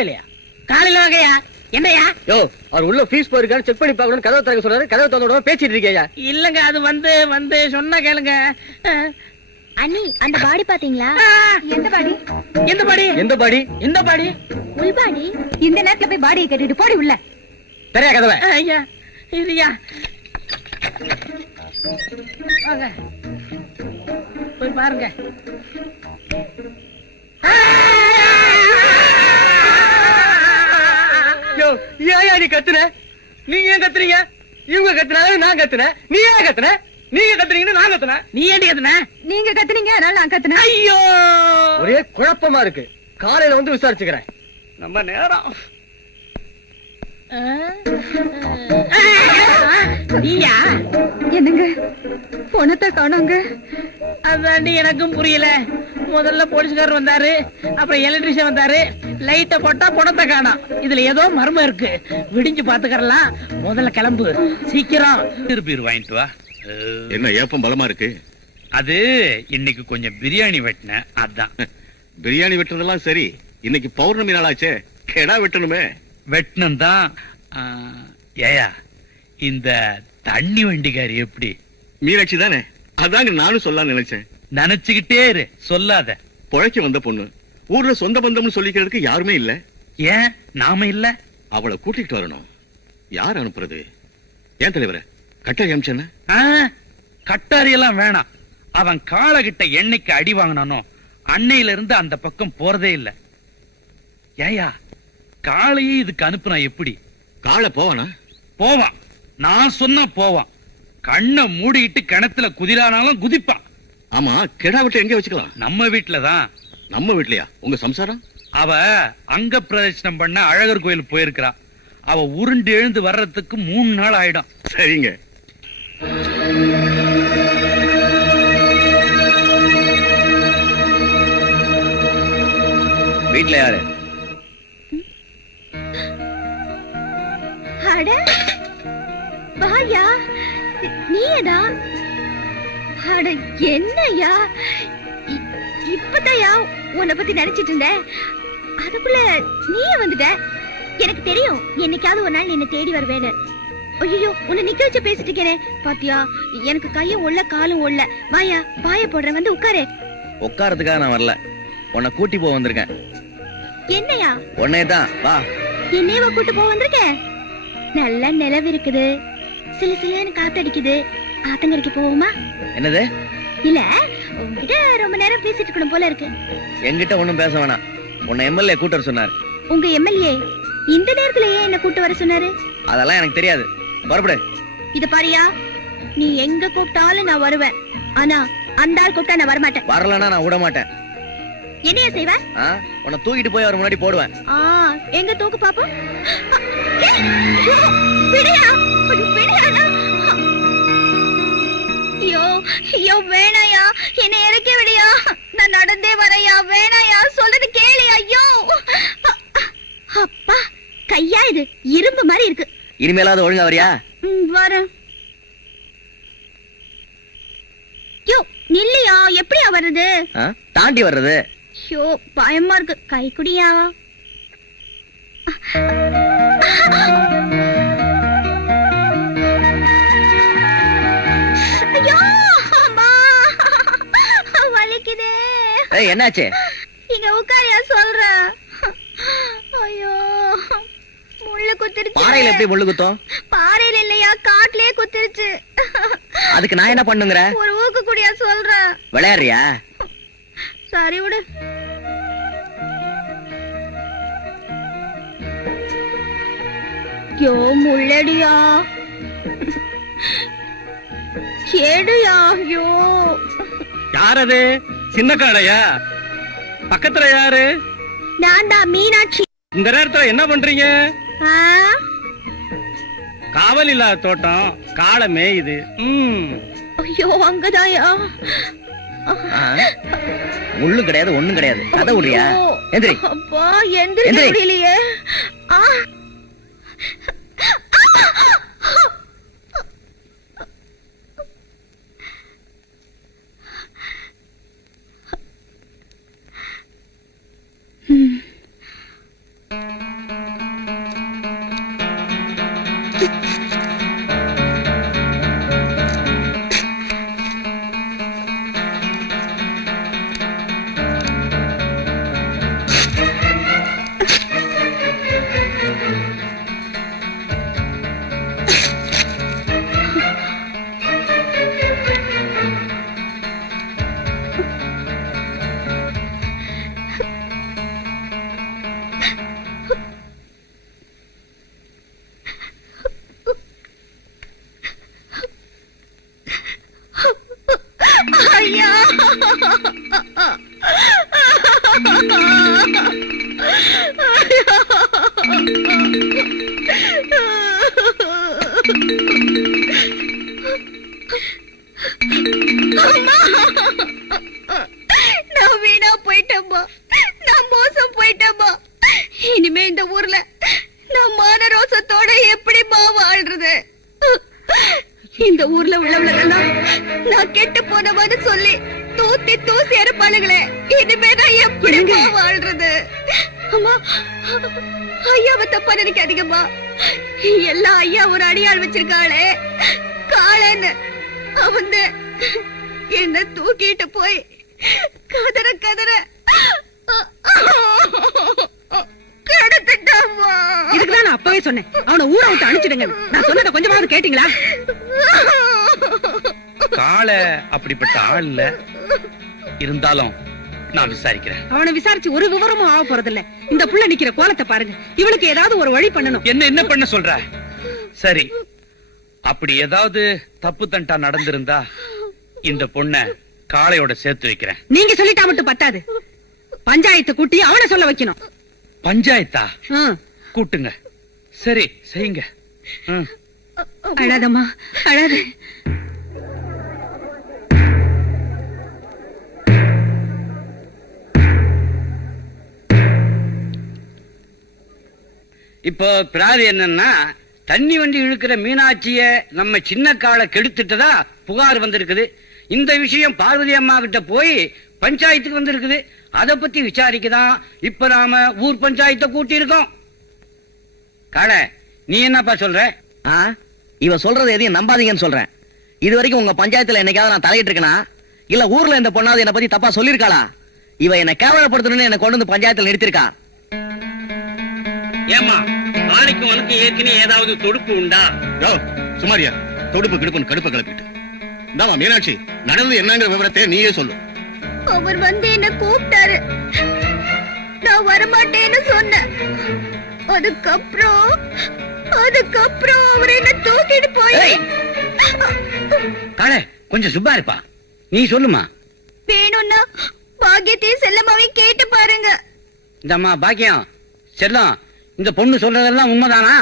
இல்லையா காலையில வாங்கயா என்னையா யோ அவர் உள்ள ஃபீஸ் போயிருக்கான்னு செக் பண்ணி பார்க்கணும். கதவை திறக்க சொல்றாரு. கதவை திறந்த பேசிட்டு இருக்கேயா? இல்லங்க அது வந்து சொன்ன கேளுங்க. அண்ணி அந்த பாடி பாத்தீங்களா? எந்த பாடி? எந்த பாடி? எந்த பாடி? எந்த பாடி? உள் பாடி. இந்த நேரத்துல போய் பாடியை கட்டிட்டு போடி உள்ள. சரியா கதவை? ஐயா இதுயா வாங்க போய் பாருங்க. யோ ஏயா நீ கத்துன? நீங்க ஏன் கத்துறீங்க? இவங்க கத்துனாலும் நான் கத்துனேன். நீ ஏன் கத்துன? நீங்க கத்துறீங்கன்னு நான் கத்துனேன். நீ ஏண்டி கத்துன? நீங்க கத்துனீங்க அதனால நான் கத்துனேன். ஐயோ ஒரே குழப்பமா இருக்கு. காலையில வந்து விசாரிச்சுக்கிறேன். நம்ம நேரம். நீயா? என்னங்க பொணத்தை காணோங்க. அதாண்டி எனக்கும் புரியல. முதல்ல போலீஸ்காரர் வந்தாரு, அப்புறம் எலக்ட்ரிஷியன் வந்தாரு. லைட்ட போட்டா பணத்தை காணோம். இதுல ஏதோ மர்மம் இருக்கு. விடிஞ்சு பாத்துக்கறலாம். முதல்ல கிளம்பு சீக்கிரம். திருப்பீர் வாங்கிட்டு வா. என்ன ஏப்பம் பலமா இருக்கு? அது இன்னைக்கு கொஞ்சம் பிரியாணி வெட்டின அதான். பிரியாணி வெட்டுறதெல்லாம் சரி, இன்னைக்கு பௌர்ணமி நாளாச்சே, கெடா வெட்டணுமே. வெட்டினம் தான். ஏயா இந்த தண்ணி வண்டிக்காரி எப்படி? மீனாட்சி தானே? அதாங்க நானும் சொல்லலாம் நினைச்சேன். நினைச்சுக்கிட்டே இரு, சொல்லாத. பொழைக்க வந்த பொண்ணு, ஊர்ல சொந்த பந்தம்னு சொல்லிக்கிறதுக்கு யாருமே இல்ல. ஏன் நாம இல்ல? அவளை கூட்டிட்டு வரணும். யார் அனுப்புறது? ஏன் தலைவர கட்டாரி அமிச்சன? கட்டாரி எல்லாம் வேணாம். அவன் காலகிட்ட என்னைக்கு அடி வாங்கினானோ அன்னையில இருந்து அந்த பக்கம் போறதே இல்ல. ஏயா காளையே இதுக்கு அனுப்புனா எப்படி? காலை போவானா? போவான். நான் சொன்னா போவான். கண்ணை மூடிட்டு கிணத்துல குதிரானாலும் குதிப்பான். ஆமா, கெடா விட்டு எங்க வச்சுக்கலாம்? நம்ம வீட்டுலதான். நம்ம வீட்லயா? உங்க சம்சாரம்? அவ அங்க பிரதட்சணம் பண்ண அழகர் கோயில் போயிருக்கிறா. அவ உருண்டு எழுந்து வர்றதுக்கு 3 நாள் ஆயிடும். சரிங்க. வீட்டுல யாரு? அட வாயா நீயடா. அட என்னையா இப்பதாயா உன்னை பத்தி நினைச்சிட்டு இருந்தேன். அதுக்குள்ள நீயே வந்துட்ட. எனக்கு தெரியும் என்னைக்காவது ஒரு நாள் என்ன தேடி வருவேன்னு. ஐயோ உன்னை நிக்க வச்சு பேசிட்டு இருக்கேனே பாத்தியா? எனக்கு கையும் ஒல்ல காலும் ஒல்ல. வாயா பாய போடுறேன், வந்து உட்காரு. உட்காரத்துக்காக நான் வரல, உன்னை கூட்டி போக வந்திருக்கேன். என்னையா? உன்னையதான் வா. என்னையவா கூட்டு போக வந்திருக்கேன்? நல்ல நிலவு இருக்குது, சில சிலன்னு காத்தடிக்குது. ஆத்தங்கரைக்கு போவோமா? என்னது? இல்ல உங்ககிட்ட ரொம்ப நேரம் பேசிட்டு இருக்கணும் போல இருக்கு. என்கிட்ட ஒண்ணும் பேச வேணாம். உன்னை எம்எல்ஏ கூட்ட சொன்னார். உங்க எம்எல்ஏ இந்த நேரத்துல ஏன் என்ன கூட்டு வர சொன்னாரு? அதெல்லாம் எனக்கு தெரியாது. புறப்படு. இத பாரியா, நீ எங்க கூப்பிட்டாலும் நான் வருவேன். ஆனா அந்த ஆள் கூப்பிட்டா நான் வரமாட்டேன். வரலன்னா நான் விட மாட்டேன். என்னையா செய்வ? உன்னை தூக்கிட்டு போய் அவர் முன்னாடி போடுவேன். எங்க தூக்கு பாப்போம். விடையா விடையானா? ஐயோ ஐயோ வேணாயா, என்னை இறக்கி விடையா. நான் நடந்தே வரையா. வேணாயா, சொல்றது கேளு. ஐயோ அப்பா, கையா இது இரும்பு மாதிரி இருக்கு. இனிமேலாவது ஒழுங்கா வரியா? வரேன். யோ நில்லையா, எப்படியா வர்றது? தாண்டி வர்றது. ஐயோ பயமா இருக்கு. கை குடியா. ஐயோ அம்மா வலிக்குதே. என்னாச்சு? இங்க உட்காரியா சொல்றேன். ஐயோ முள்ளு குத்திருச்சு. பாறையில எப்படி முள்ளு குத்தும்? பாறையில இல்லையா, காட்டுலயே குத்திருச்சு. அதுக்கு நான் என்ன பண்ணுங்கற? ஒரு ஊக்கு குடியா சொல்றேன். விளையாடுறியா? சரி விடு. யோ முள்ளடியா கேடுயா. யோ யாரது? சின்ன காளையா? பக்கத்துல யாரு? நான் தான் மீனாட்சி. இந்த நேரத்துல என்ன பண்றீங்க? காவல் இல்லாத தோட்டம், காளை மேயுது. ஐயோ அங்கதாயா. முள்ளு கிடையாது, ஒண்ணும் கிடையாது. கதை விடுறியா? எந்திரி. அப்பா எந்திரிக்க முடியலையே. ஐயா நான் வீணா போயிட்டேம்மா, நான் மோசம் போயிட்டேம்மா. இனிமே இந்த ஊர்ல நான் மான ரோசத்தோட எப்படிமா வாழ்றது? இந்த ஊர்ல உள்ளவங்களெல்லாம் நான் கெட்டு போனவன்னு சொல்லி தூத்தி தூசி அறுப்பாளுங்களே, இனிமே நான் எப்படிமா வாழ்றது? அம்மா, ஐயாவை தப்பா நினைக்காதீங்கம்மா. எல்லாம் ஐயா ஒரு அடியாள் வச்சிருக்காளே காளன்னு, அவன் என்ன தூக்கிட்டு போய் கதற கதற கெடுத்துட்டாம்மா. இதுக்குதான் நான் அப்பவே சொன்னேன் அவனை ஊரை விட்டு அனுப்பிச்சிடுங்க. நான் சொன்னதை கொஞ்சமாவது கேட்டீங்களா? காளை அப்படிப்பட்ட ஆள் இல்ல, இருந்தாலும் நான் விசாரிக்கிறேன். அவனை விசாரிச்சு ஒரு விவரமும் ஆக போறதில்ல. இந்த புள்ள நிக்கிற கோலத்தை பாருங்க. இவளுக்கு ஏதாவது ஒரு வழி பண்ணணும். என்ன பண்ண சொல்ற? சரி, அப்படி ஏதாவது தப்பு தண்டா நடந்திருந்தா இந்த பொண்ண காளையோட சேர்த்து வைக்கிறேன். நீங்க சொல்லிட்டா மட்டும் பத்தாது, பஞ்சாயத்தை கூட்டி அவனை சொல்ல வைக்கணும். பஞ்சாயத்தா? ம். கூட்டுங்க. சரி, செய்யுங்க. ம். அழாதம்மா, அழாத. இப்போ பிராதி என்னன்னா, தண்ணி வண்டி இழுக்கிற மீனாட்சிய நம்ம சின்ன காலை கெடுத்துட்டதா புகார் வந்திருக்குது. இந்த விஷயம் பார்வதி அம்மா கிட்ட போய் பஞ்சாயத்துக்கு வந்திருக்குது. அத பத்தி விசாரிக்கதான் இப்ப நாம ஊர் பஞ்சாயத்தை கூட்டி இருக்கோம். காளை, நீ என்னப்பா சொல்ற? இவ சொல்றது எதையும் நம்பாதீங்கன்னு சொல்றேன். இது வரைக்கும் உங்க பஞ்சாயத்துல என்னைக்காவது நான் தலையிட்டு இருக்கேனா? இல்ல ஊர்ல இந்த பொண்ணாவது என்ன பத்தி தப்பா சொல்லிருக்காளா? இவ என்ன கேவலப்படுத்தணும்னு என்ன கொண்டு வந்து பஞ்சாயத்துல நிறுத்திருக்கா. ஏமா, நாளைக்கு உனக்கு ஏற்கனவே ஏதாவது தொடுப்பு உண்டா? சுமாரியா தொடுப்பு கிடுப்புன்னு கடுப்ப கிளப்பிட்டு. இந்தாமா மீனாட்சி, நடந்து என்னங்கிற விவரத்தை நீயே சொல்லு. அவர் என்ன கூப்பிட்டாரு, நான் வரமாட்டேன்னு சொன்னேன். அதுக்கப்புறம் அவர் என்ன தூக்கிட்டு போய். காளை, கொஞ்சம் சுப்பா இருப்பா, நீ சொல்லுமா. வேணும்னா பாக்கியத்தையும் செல்லமாவையும் கேட்டு பாருங்க. இந்தம்மா பாக்கியம், செல்லம், இந்த பொண்ணு சொல்றதெல்லாம் உண்மைதானா?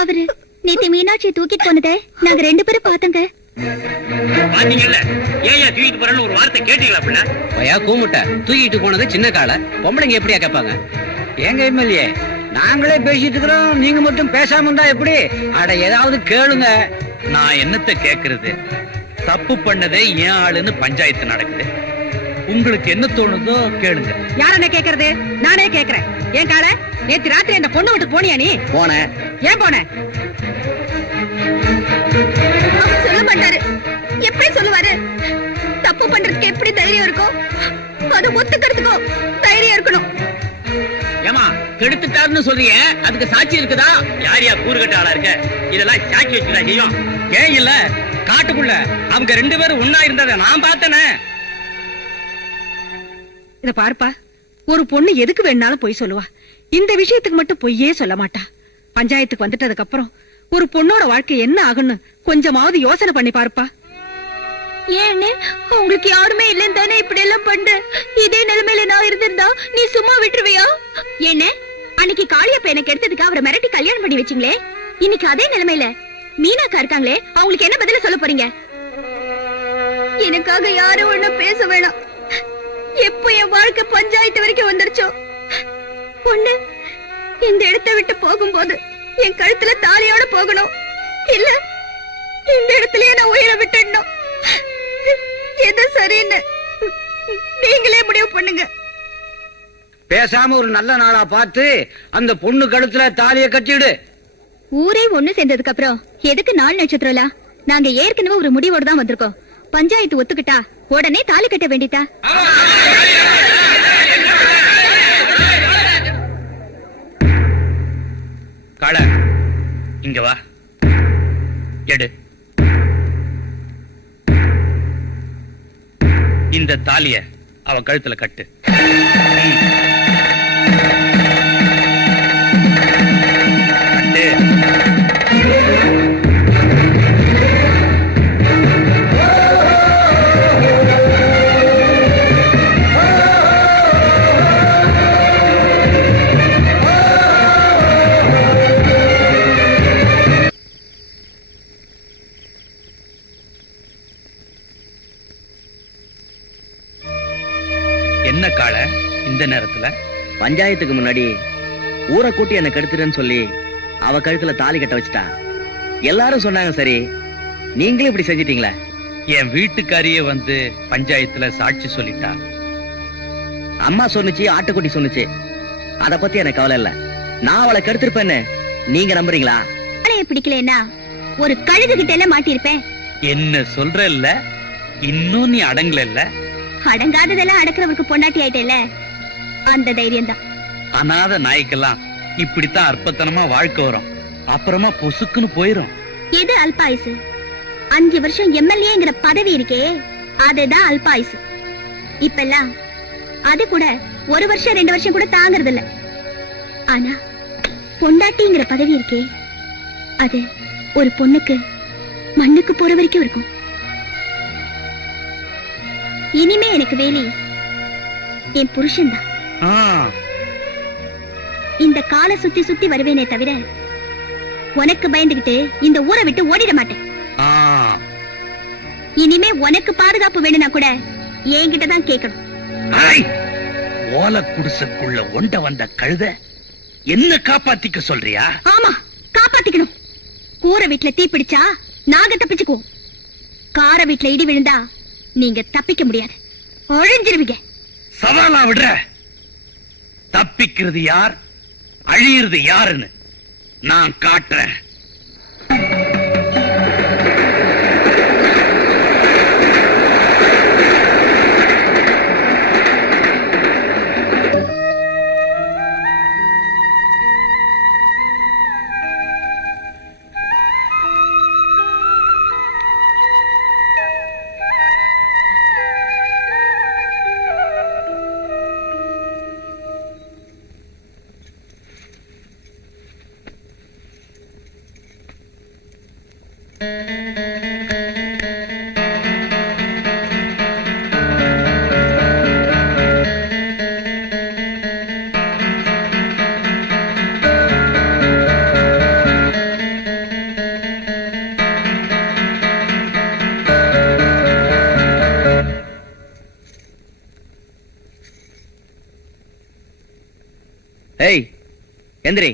அவரு நேத்து மீனாட்சியை தூக்கிட்டு போனதை நாங்க 2 பேரும் பார்த்தோங்க. பாத்தீங்கல்ல, ஏன் தூக்கிட்டு போறேன்னு ஒரு வார்த்தை கேட்டீங்களா? பின்ன பையா கூமுட்ட தூக்கிட்டு போனது சின்ன காலை, பொம்பளைங்க எப்படியா கேட்பாங்க? ஏங்க எம்எல்ஏ, நாங்களே பேசிட்டு இருக்கிறோம், நீங்க மட்டும் பேசாம இருந்தா எப்படி? அட ஏதாவது கேளுங்க. நான் என்னத்த கேக்குறது? தப்பு பண்ணதே ஏன் ஆளுன்னு பஞ்சாயத்து நடக்குது. உங்களுக்கு என்ன தோணுதோ கேளுங்க. யார் என்ன கேக்குறது? நானே கேக்குறேன். ஏன் காளை, நேத்து ராத்திரி அந்த பொண்ணு விட்டு போனியா நீ? போனேன். ஏன் போன? அவர் சொல்ல மாட்டாரு. எப்படி சொல்லுவாரு? தப்பு பண்றதுக்கு எப்படி தைரியம் இருக்கும்? அது ஒத்துக்கிறதுக்கும் தைரியம் இருக்கணும். ஏமா, கெடுத்துட்டாருன்னு சொல்றீங்க, அதுக்கு சாட்சி இருக்குதா? யாரியா கூறுகட்ட ஆளா இருக்க? இதெல்லாம் சாட்சி வச்சுதா செய்யும். ஏன் இல்ல, காட்டுக்குள்ள அவங்க 2 பேரும் ஒன்னா இருந்தத நான் பார்த்தேனே. இத பாருப்பா, ஒரு பொண்ணு எதுக்கு வேணாலும் பொய் சொல்லுவா. இந்த விஷயத்துக்கு மட்டும் பொய்யே சொல்ல மாட்டா. பஞ்சாயத்துக்கு வந்துட்டதுக்கு அப்புறம் ஒரு பொண்ணோட வாழ்க்கை என்ன ஆகுன்னு கொஞ்சமாவது யோசனை பண்ணி பாருப்பா. ஏன்னு உங்களுக்கு யாருமே இல்லன்னு தானே இப்படி எல்லாம் பண்ற? இதே நிலைமையில நான் இருந்திருந்தா நீ சும்மா விட்டுருவியா? என்ன அன்னைக்கு காளியப்ப எனக்கு எடுத்ததுக்கு அவரை மிரட்டி கல்யாணம் பண்ணி வச்சிங்களே, இன்னைக்கு அதே நிலைமையில மீனாக்கா இருக்காங்களே, அவங்களுக்கு என்ன பதில சொல்ல போறீங்க? எனக்காக யாரும் ஒண்ணும் பேச வேணாம். எப்போ என் வாழ்க்கை பஞ்சாயத்து வரைக்கும் வந்துருச்சோ, பொண்ணு இந்த இடத்தை விட்டு போகும்போது என் கழுத்துல தாலியோட போகணும், இல்ல இந்த இடத்துலயே நான் உயிரை விட்டுடணும். எது சரின்னு நீங்களே முடிவு பண்ணுங்க. பேசாம ஒரு நல்ல நாளா பார்த்து அந்த பொண்ணு கழுத்துல தாலியை கட்டிடு. ஊரே ஒண்ணு சேர்ந்ததுக்கு அப்புறம் எதுக்கு 4 நட்சத்திரம்ல? நாங்க ஏற்கனவே ஒரு முடிவோட தான் வந்திருக்கோம். பஞ்சாயத்து ஒத்துக்கிட்டா உடனே தாலி கட்ட வேண்டியதா? காள, இங்க வா. எடு. இந்த தாலிய அவ கழுத்துல கட்டு. கட்டு. என்ன காள இந்த நேரத்துல? பஞ்சாயத்துக்கு முன்னாடி ஊரை கூட்டி என்ன கெடுத்துறேன்னு சொல்லி அவ கழுத்துல தாலி கட்ட வச்சுட்டா. எல்லாரும் சொன்னாங்க சரி, நீங்களும் இப்படி செஞ்சிட்டீங்களே. என் வீட்டுக்காரியே வந்து பஞ்சாயத்துல சாட்சி சொல்லிட்டா. அம்மா சொன்னுச்சு, ஆட்டுக்குட்டி சொன்னுச்சு. அத பத்தி எனக்கு கவலை இல்ல. நான் அவளை கெடுத்திருப்பேன்னு நீங்க நம்புறீங்களா? ஆளைய பிடிக்கலன்னா ஒரு கழுகு கிட்ட எல்லாம் மாட்டிருப்பேன். என்ன சொல்ற இல்ல? இன்னும் நீ அடங்கல இல்ல? அடங்காததெல்லாம் அடக்குறவருக்கு பொண்டாட்டி ஆயிட்டேல, அந்த தைரியம் தான். அனாத நாய்க்கெல்லாம் இப்படித்தான் அற்பத்தனமா வாழ்க்கை வரும். அப்புறமா பொசுக்குன்னு போயிரும். எது அல்பாயுசு? 5 வருஷம் எம்எல்ஏங்கிற பதவி இருக்கே, அதுதான் அல்பாயுசு. இப்பெல்லாம் அது கூட 1 வருஷம் 2 வருஷம் கூட தாங்கறது இல்ல. ஆனா பொண்டாட்டிங்கிற பதவி இருக்கே, அது ஒரு பொண்ணுக்கு மண்ணுக்கு போற வரைக்கும் இருக்கும். இனிமே எனக்கு வேலி என் புருஷன் தான். ஆ, இந்த காலை சுத்தி சுத்தி வருவேனே தவிர உனக்கு பயந்துகிட்டு இந்த ஊரை விட்டு ஓடிட மாட்டேன். ஆ. இனிமே உனக்கு பாதுகாப்பு வேணும்னா கூட என்கிட்ட தான் கேட்கணும். ஐ! ஓலை குடிசைக்குள்ள ஒண்ட வந்த கழுத என்ன காப்பாத்திக்க சொல்றியா? ஆமா, காப்பாத்திக்கணும். கூரை வீட்டுல தீ பிடிச்சா நாங்க தப்பிச்சுக்குவோம். கார வீட்டுல இடி விழுந்தா நீங்க தப்பிக்க முடியாது, அழிஞ்சிருவீங்க. சவாலா விடுற? தப்பிக்கிறது யார், அழியிறது யாருன்னு நான் காட்டுறேன். ஏய், எந்திரி.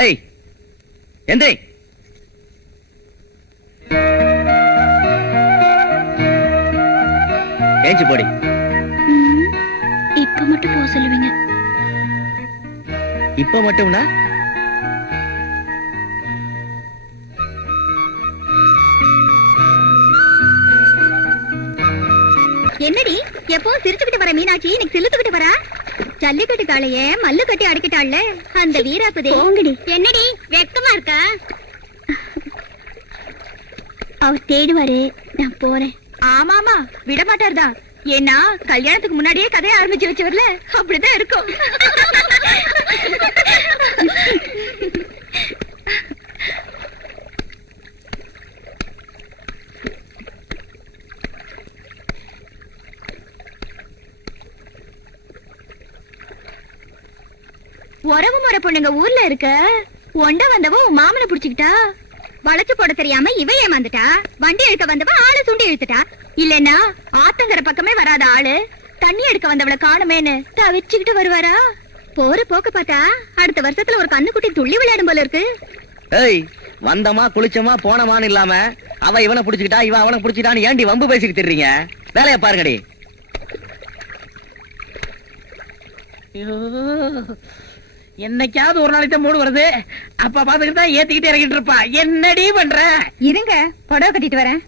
ஏய், எந்திரி. ஏஞ்சி போடி. இப்ப மட்டும் போக சொல்லுவீங்க? இப்ப மட்டும்னா? என்னடி எப்பவும் சிரிச்சுக்கிட்டு வர மீனாட்சி இன்னைக்கு சிலுத்துக்கிட்டு வரா? ஜல்லிக்கட்டு காளைய மல்லு கட்டி அடிக்கிட்டாள்ல அந்த வீராப்பதே. என்னடி வெக்கமா இருக்கா? அவர் தேடுவாரு, நான் போறேன். ஆமாமா, விட மாட்டார்தான். ஏன்னா கல்யாணத்துக்கு முன்னாடியே கதையை ஆரம்பிச்சு வச்சவர்ல, அப்படிதான் இருக்கும். உறவு முறை பொண்ணுங்க ஊர்ல இருக்க, ஒண்ட வந்தவ உன் மாமனை புடிச்சுக்கிட்டா. வளைச்சு போட தெரியாம இவ ஏமாந்துட்டா. வண்டி எடுக்க வந்தவ ஆளை சுண்டி இழுத்துட்டா. இல்லன்னா ஆத்தங்கர பக்கமே வராத ஆளு தண்ணி எடுக்க வந்தவளை காணுமேன்னு தவிச்சுக்கிட்டு வருவாரா? போற போக்க பார்த்தா அடுத்த வருஷத்துல ஒரு கண்ணுக்குட்டி துள்ளி விளையாடும் போல இருக்கு. ஏய், வந்தமா குளிச்சமா போனமான்னு இல்லாம அவ இவனை புடிச்சுக்கிட்டா, இவ அவனை புடிச்சுக்கிட்டான்னு ஏண்டி வம்பு பேசிக்கிட்டு திரியறீங்க? வேலைய பாருங்கடி. ஐயோ, என்னைக்காவது ஒரு நாளைக்கு தான் மூடு வருது. அப்ப பாத்துக்கிட்டு தான் ஏத்திக்கிட்டு இறங்கிட்டு இருப்பா. என்னடி பண்ற? இருங்க, புடவை கட்டிட்டு வரேன்.